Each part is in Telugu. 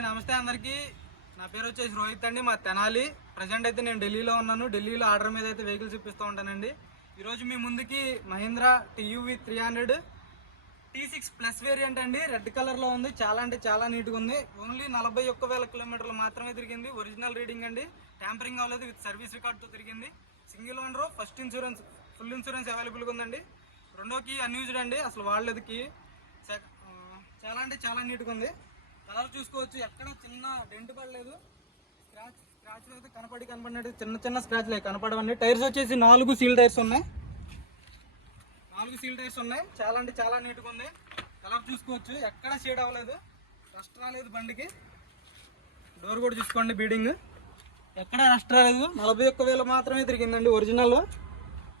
నమస్తే అందరికీ. నా పేరు వచ్చేసి రోహిత్ అండి. మా తెనాలి. ప్రజెంట్ అయితే నేను ఢిల్లీలో ఉన్నాను. ఢిల్లీలో ఆర్డర్ మీద అయితే వెహికల్స్ ఇప్పిస్తూ ఉంటానండి. ఈరోజు మీ ముందుకి Mahindra TUV 300 T6 plus variant అండి. రెడ్ కలర్లో ఉంది. చాలా అంటే చాలా నీట్గా ఉంది. ఓన్లీ 41,000 కిలోమీటర్లు మాత్రమే తిరిగింది. ఒరిజినల్ రీడింగ్ అండి. ట్యాంపరింగ్ అవ్వలేదు. విత్ సర్వీస్ రికార్డ్తో తిరిగింది. Single owner, first insurance, full insurance అవైలబుల్గా ఉందండి. రెండోకి అన్యూజ్డ్ అండి, అసలు వాళ్ళకి చాలా అంటే చాలా నీట్గా ఉంది. కలర్ చూసుకోవచ్చు, ఎక్కడ చిన్న డెంట్ పడలేదు. స్క్రాచ్ అయితే కనపడినట్టు చిన్న చిన్న స్క్రాచ్లు కనపడవండి. టైర్స్ వచ్చేసి 4 సీల్ టైర్స్ ఉన్నాయి. 4 సీల్ టైర్స్ ఉన్నాయి. చాలా అంటే చాలా నీట్గా ఉంది. కలర్ చూసుకోవచ్చు, ఎక్కడ షేడ్ అవ్వలేదు, రస్ట్ రాలేదు బండికి. డోర్ కూడా చూసుకోండి, బీడింగ్ ఎక్కడ రస్ట్ రాలేదు. 41,000 మాత్రమే తిరిగిందండి. ఒరిజినల్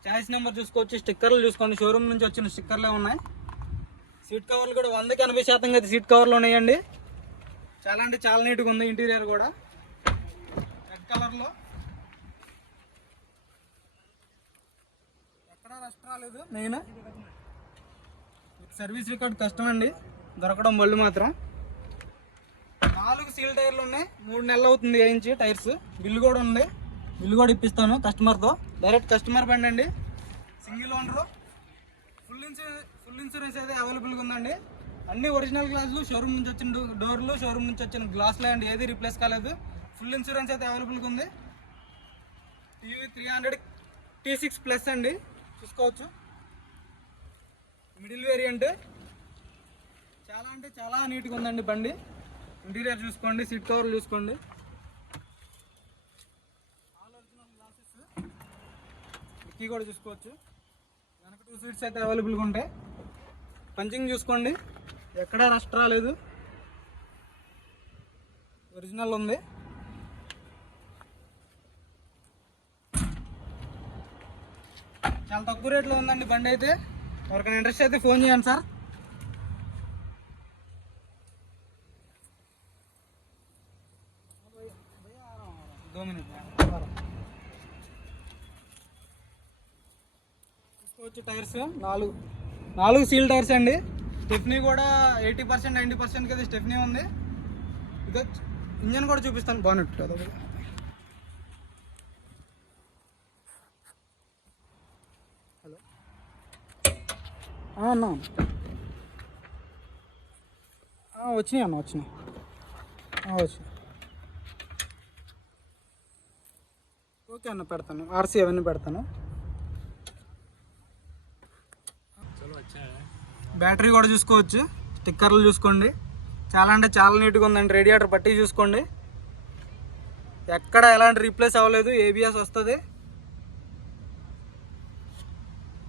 చాయిస్ నెంబర్ చూసుకోవచ్చు. స్టిక్కర్లు చూసుకోండి, షోరూమ్ నుంచి వచ్చిన స్టిక్కర్లే ఉన్నాయి. సీట్ కవర్లు కూడా 100కి 80% అయితే సీట్ కవర్లు ఉన్నాయండి. చాలా అంటే చాలా నీట్గా ఉంది. ఇంటీరియర్ కూడా రెడ్ కలర్లో, ఎక్కడా రస్ట్ రాలేదు. మెయిన్ సర్వీస్ రికార్డ్ కష్టం అండి దొరకడం. బళ్ళు మాత్రం 4 సీల్ టైర్లు ఉన్నాయి. 3 నెలలు అవుతుంది వేయించి టైర్స్. బిల్లు కూడా ఉంది. బిల్లు కూడా ఇప్పిస్తాను కస్టమర్తో. డైరెక్ట్ కస్టమర్ బండి అండి. సింగిల్ ఓనరు, ఫుల్ ఇన్సూరెన్స్ అయితే అవైలబుల్గా ఉందండి. అన్ని ఒరిజినల్ గ్లాసులు, షోరూమ్ నుంచి వచ్చిన డోర్లు, షోరూమ్ నుంచి వచ్చిన గ్లాసులు అండి, ఏది రీప్లేస్ కాలేదు. ఫుల్ ఇన్సూరెన్స్ అయితే అవైలబుల్గా ఉంది. TUV 300 T6 ప్లస్ అండి, చూసుకోవచ్చు. Middle variant. చాలా అంటే చాలా నీట్గా ఉందండి బండి. ఇంటీరియర్ చూసుకోండి, సీట్ కవర్లు చూసుకోండి. All original glasses. డిక్కీ కూడా చూసుకోవచ్చు. వెనక 2 సీట్స్ అయితే అవైలబుల్గా ఉంటాయి. పంచింగ్ చూసుకోండి, ఎక్కడా రస్ట్ రాలేదు, ఒరిజినల్ ఉంది. చాలా తక్కువ రేట్లో ఉందండి బండి అయితే. ఎవరికైనా ఇంట్రెస్ట్ అయితే ఫోన్ చేయండి సార్. చూసుకోవచ్చు, టైర్స్ 4 సీల్ టైర్స్ అండి. స్టెఫ్నీ కూడా 80% 90% కదా స్టెఫ్నీ ఉంది. ఇక ఇంజన్ కూడా చూపిస్తాను, బానెట్. హలో అన్న, వచ్చినాయి అన్న, వచ్చినాయి. ఓకే అన్న, పెడతాను. RC అవన్నీ పెడతాను. బ్యాటరీ కూడా చూసుకోవచ్చు, స్టిక్కర్లు చూసుకోండి. చాలా అంటే చాలా నీట్గా ఉందండి. రేడియేటర్ పట్టి చూసుకోండి, ఎక్కడ ఎలాంటి రీప్లేస్ అవ్వలేదు. ABS వస్తుంది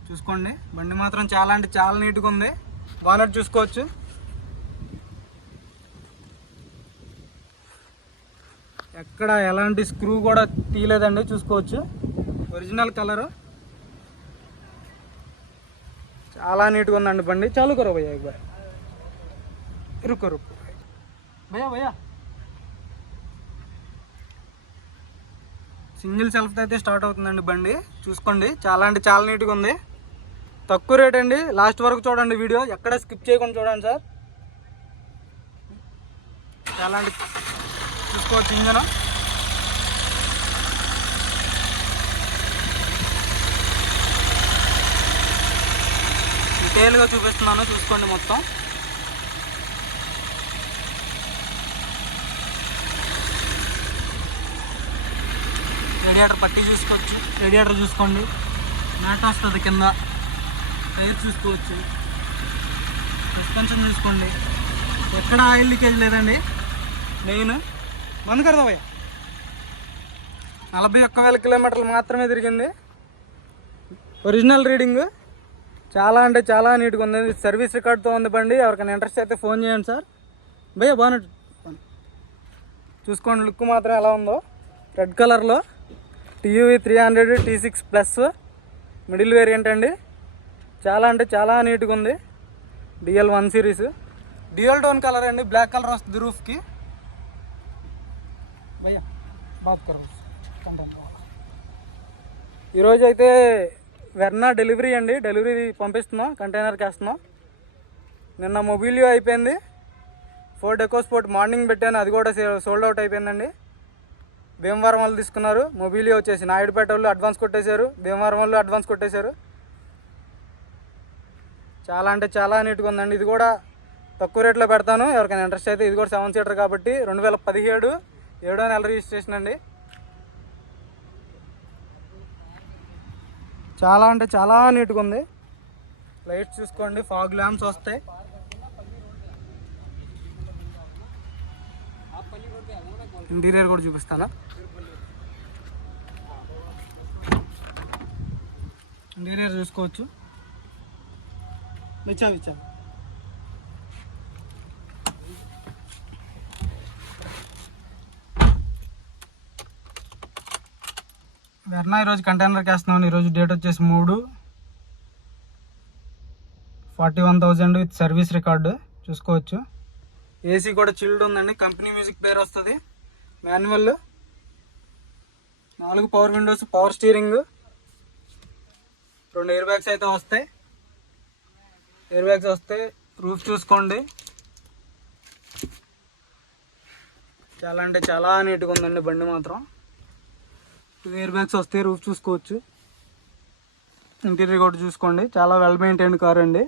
చూసుకోండి. బండి మాత్రం చాలా అంటే చాలా నీట్గా ఉంది. బానెట్ చూసుకోవచ్చు. ఎక్కడ ఎలాంటి స్క్రూ కూడా తీయలేదండి, చూసుకోవచ్చు. ఒరిజినల్ కలరు, చాలా నీట్గా ఉందండి బండి. చాలు కరో భయ్యా, एक बार रुको భయ్యా. సింగిల్ సెల్ఫ్ అయితే స్టార్ట్ అవుతుందండి బండి, చూసుకోండి. చాలా అంటే చాలా నీట్గా ఉంది. తక్కువ రేట్ అండి. లాస్ట్ వరకు చూడండి వీడియో, ఎక్కడ స్కిప్ చేయకుండా చూడండి సార్. చాలా అంటే చూసుకోవచ్చు. ఇంజన్ డీటెయిల్గా చూపిస్తున్నాను, చూసుకోండి మొత్తం. రేడియేటర్ పట్టి చూసుకోవచ్చు. రేడియేటర్ చూసుకోండి, మ్యాట్ వస్తుంది కింద. టైర్ చూసుకోవచ్చు. సస్పెన్షన్ చూసుకోండి, ఎక్కడ ఆయిల్ లీకేజ్ లేదండి. మెయిన్ బంద్ కడదా భయ్యా. 41,000 కిలోమీటర్లు మాత్రమే తిరిగింది. Original reading. చాలా అంటే చాలా నీట్గా ఉంది. సర్వీస్ రికార్డ్తో ఉంది బండి. ఎవరికైనా ఇంట్రెస్ట్ అయితే ఫోన్ చేయండి సార్. భయ్యా బానెట్ చూసుకోండి, లుక్ మాత్రం ఎలా ఉందో. రెడ్ కలర్లో TUV 300 T6 plus middle variant అండి. చాలా అంటే చాలా నీట్గా ఉంది. DL 1 series, dual tone colour అండి. బ్లాక్ కలర్ వస్తుంది రూఫ్కి. భయ్యా బాత్ కరో. ఈరోజు అయితే వెర్నా డెలివరీ అండి. డెలివరీ పంపిస్తున్నాం, కంటైనర్కి వేస్తున్నాం. నిన్న మొబిలియో అయిపోయింది. ఫోర్డ్ ఎకోస్పోర్ట్ మార్నింగ్ పెట్టాను, అది కూడా సోల్డ్ అవుట్ అయిపోయిందండి. భీమవరం వాళ్ళు తీసుకున్నారు. మొబిలియో వచ్చేసి నాయుడుపేట వాళ్ళు అడ్వాన్స్ కొట్టేశారు, భీమవరం వాళ్ళు అడ్వాన్స్ కొట్టేశారు. చాలా అంటే చాలా నీట్గా ఉందండి. ఇది కూడా తక్కువ రేట్లో పెడతాను, ఎవరికైనా ఇంట్రెస్ట్ అయితే. ఇది కూడా 7 సీటర్ కాబట్టి 2017 7వ నెల రిజిస్ట్రేషన్ అండి. చాలా అంటే చాలా నీట్గా ఉంది. లైట్స్ చూసుకోండి, ఫాగ్ ల్యాంప్స్ వస్తాయి. ఇంటీరియర్ కూడా చూపిస్తాను. ఇంటీరియర్ చూసుకోవచ్చు. విచ్చా వెర్నా ఈరోజు కంటైనర్కి వేస్తున్నాం. ఈరోజు డేట్ వచ్చేసి 3/41,000 విత్ సర్వీస్ రికార్డు చూసుకోవచ్చు. ఏసీ కూడా చిల్డ్ ఉందండి. కంపెనీ మ్యూజిక్ ప్లేయర్ వస్తుంది. Manual, 4 power Windows, power steering, 2 air bags అయితే వస్తాయి. రూఫ్ చూసుకోండి. చాలా అంటే చాలా నీట్గా ఉందండి బండి మాత్రం. 2 ఎయిర్ బ్యాగ్స్ వస్తాయి. రూఫ్ చూసుకోవచ్చు. ఇంటీరియర్ కూడా చూసుకోండి. చాలా వెల్ మెయింటైన్డ్ కార్ అండి.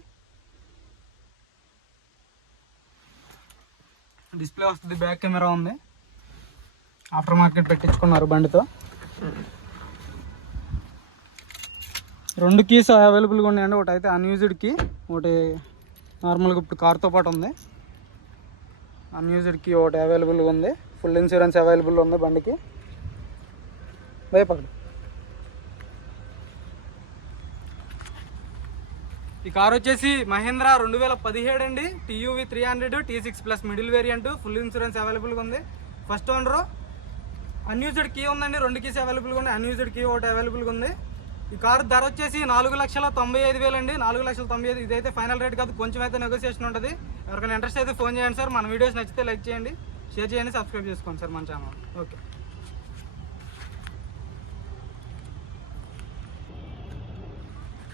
డిస్ప్లే వస్తుంది, బ్యాక్ కెమెరా ఉంది. ఆఫ్టర్ మార్కెట్ పెట్టించుకున్నారు బండితో. 2 కీస్ అవైలబుల్గా ఉన్నాయండి. ఒకటి అయితే అన్యూజ్డ్ కీ, ఒకటి నార్మల్గా ఇప్పుడు కార్తో పాటు ఉంది. అన్యూజ్డ్ కీ ఒకటి అవైలబుల్గా ఉంది. ఫుల్ ఇన్సూరెన్స్ అవైలబుల్ ఉంది బండికి. భయపడదు. ఈ కార్ వచ్చేసి మహీంద్రా 2017 అండి. TUV 300 T6 plus middle variant. Full insurance అవైలబుల్గా ఉంది. First owner. అన్యూజ్డ్ కీ ఉందండి. 2 కీస్ అవైలబుల్గా ఉన్నాయి. అన్యూజ్డ్ కీ ఒకటి అవైలబుల్గా ఉంది. ఈ కారు ధర వచ్చేసి 4,95,000 అండి. 4,95,000. ఇదైతే ఫైనల్ రేట్ కాదు, కొంచెం అయితే నెగోసియేషన్ ఉంటుంది. ఎవరికైనా ఇంట్రెస్ట్ అయితే ఫోన్ చేయండి సార్. మన వీడియోస్ నచ్చితే లైక్ చేయండి, షేర్ చేయండి, సబ్స్క్రైబ్ చేసుకోండి సార్ మన ఛానల్. ఓకే.